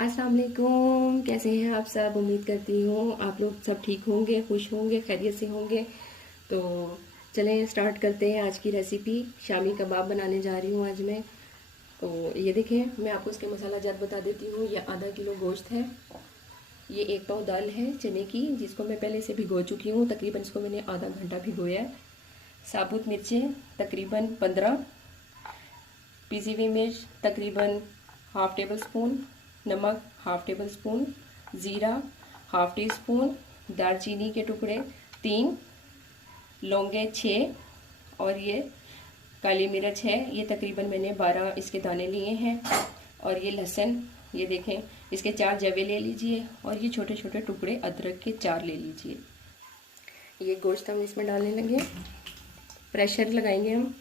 अस्सलाम वालेकुम। कैसे हैं आप सब? उम्मीद करती हूँ आप लोग सब ठीक होंगे, खुश होंगे, खैरियत से होंगे। तो चलें स्टार्ट करते हैं आज की रेसिपी। शामी कबाब बनाने जा रही हूँ आज मैं। तो ये देखें, मैं आपको इसके मसाला जात बता देती हूँ। ये आधा किलो गोश्त है, ये 1 पाव दाल है चने की, जिसको मैं पहले से भिगो चुकी हूँ। तकरीबन इसको मैंने आधा घंटा भिगोया है। साबुत मिर्चें तकरीबन 15, पिसी हुई मिर्च तकरीबन हाफ़ टेबल स्पून, नमक हाफ़ टेबल स्पून, ज़ीरा हाफ़ टी स्पून, दालचीनी के टुकड़े 3, लौंगे 6 और ये काली मिर्च है, ये तकरीबन मैंने 12 इसके दाने लिए हैं। और ये लहसुन, ये देखें, इसके 4 जवे ले लीजिए। और ये छोटे छोटे टुकड़े अदरक के 4 ले लीजिए। ये गोश्त हम इसमें डालने लगे, प्रेशर लगाएंगे हम।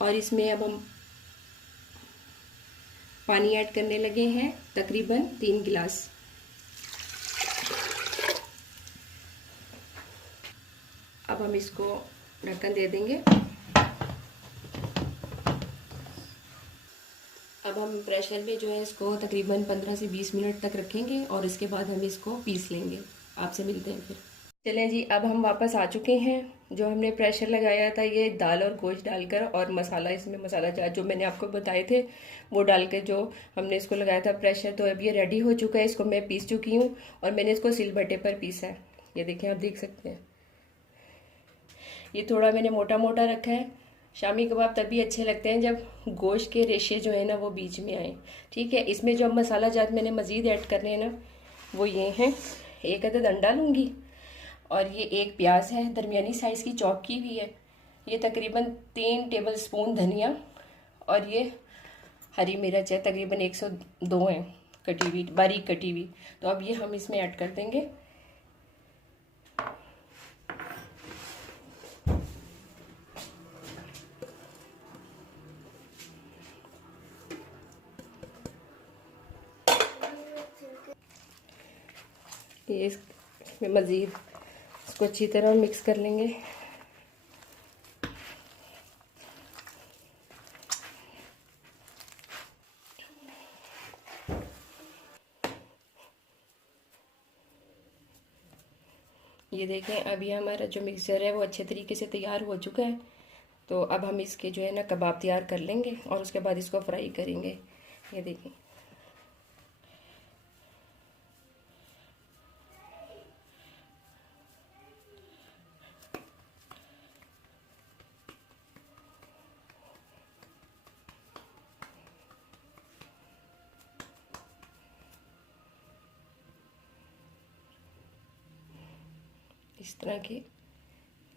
और इसमें अब हम पानी ऐड करने लगे हैं, तकरीबन 3 गिलास। अब हम इसको ढक्कन दे देंगे। अब हम प्रेशर में जो है इसको तकरीबन 15 से 20 मिनट तक रखेंगे और इसके बाद हम इसको पीस लेंगे। आपसे मिलते हैं फिर। चलें जी, अब हम वापस आ चुके हैं। जो हमने प्रेशर लगाया था ये दाल और गोश्त डालकर, और मसाला, इसमें मसाला जो मैंने आपको बताए थे वो डाल के जो हमने इसको लगाया था प्रेशर, तो अब ये रेडी हो चुका है। इसको मैं पीस चुकी हूँ और मैंने इसको सिलबट्टे पर पीसा है। ये देखें, आप देख सकते हैं। ये थोड़ा मैंने मोटा मोटा रखा है। शामी कबाब तभी अच्छे लगते हैं जब गोश्त के रेशे जो है ना वो बीच में आए। ठीक है, इसमें जो मसाला जात मैंने मज़ीद ऐड करने हैं ना वो ये हैं। 1 अदद अंडा लूँगी और ये 1 प्याज है, दरमियानी साइज़ की चॉप की हुई है। ये तकरीबन 3 टेबल स्पून धनिया, और ये हरी मिर्च है, तकरीबन 102 है कटी हुई, बारीक कटी हुई। तो अब ये हम इसमें ऐड कर देंगे। ये इसमें मज़ीद इसको अच्छी तरह मिक्स कर लेंगे। ये देखें, अभी हमारा जो मिक्सचर है वो अच्छे तरीके से तैयार हो चुका है। तो अब हम इसके जो है ना कबाब तैयार कर लेंगे और उसके बाद इसको फ्राई करेंगे। ये देखें, इस तरह के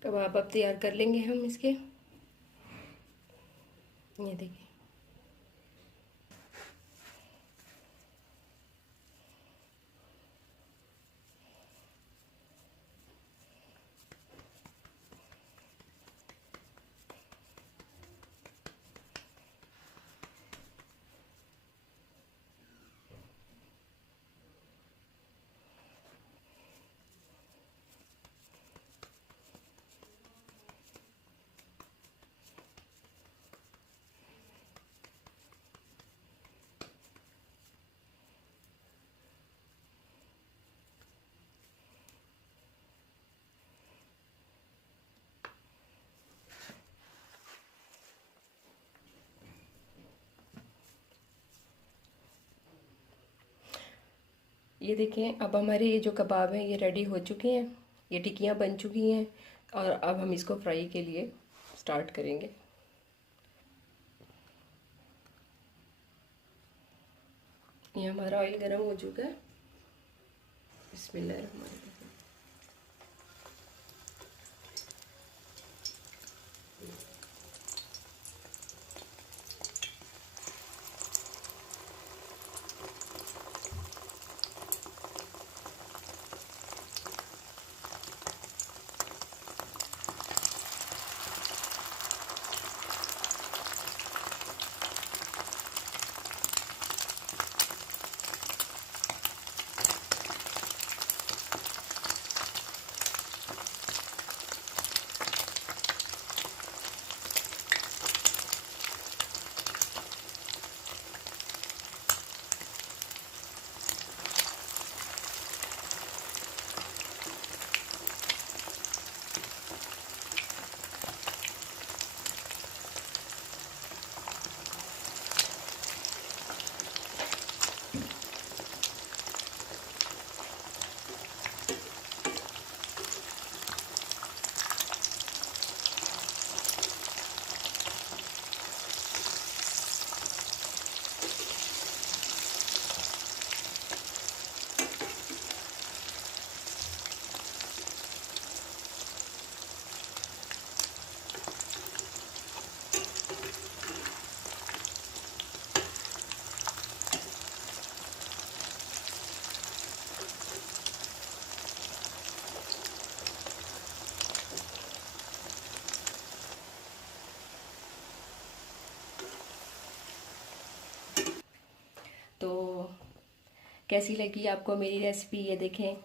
कबाब अब तैयार कर लेंगे हम इसके। ये देखिए, ये देखें, अब हमारे ये जो कबाब हैं ये रेडी हो चुके हैं। ये टिक्कियाँ बन चुकी हैं और अब हम इसको फ्राई के लिए स्टार्ट करेंगे। ये हमारा ऑयल गर्म हो चुका है। बिस्मिल्लाहिर्रहमानिर्रहीम। कैसी लगी आपको मेरी रेसिपी, ये देखें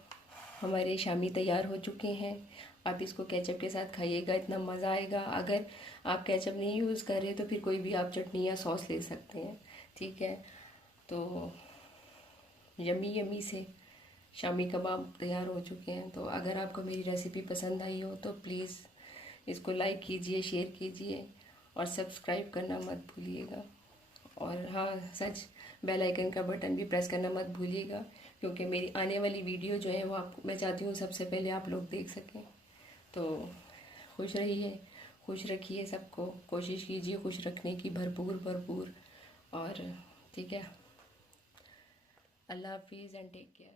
हमारे शामी तैयार हो चुके हैं। आप इसको केचप के साथ खाइएगा, इतना मज़ा आएगा। अगर आप केचप नहीं यूज़ कर रहे तो फिर कोई भी आप चटनी या सॉस ले सकते हैं, ठीक है। तो यमी यमी से शामी कबाब तैयार हो चुके हैं। तो अगर आपको मेरी रेसिपी पसंद आई हो तो प्लीज़ इसको लाइक कीजिए, शेयर कीजिए और सब्सक्राइब करना मत भूलिएगा। और हाँ सच, बेल आइकन का बटन भी प्रेस करना मत भूलिएगा, क्योंकि मेरी आने वाली वीडियो जो है वो आप, मैं चाहती हूँ सबसे पहले आप लोग देख सकें। तो खुश रहिए, खुश रखिए सबको, कोशिश कीजिए खुश रखने की भरपूर भरपूर। और ठीक है, अल्लाह हाफिज़ एंड टेक केयर।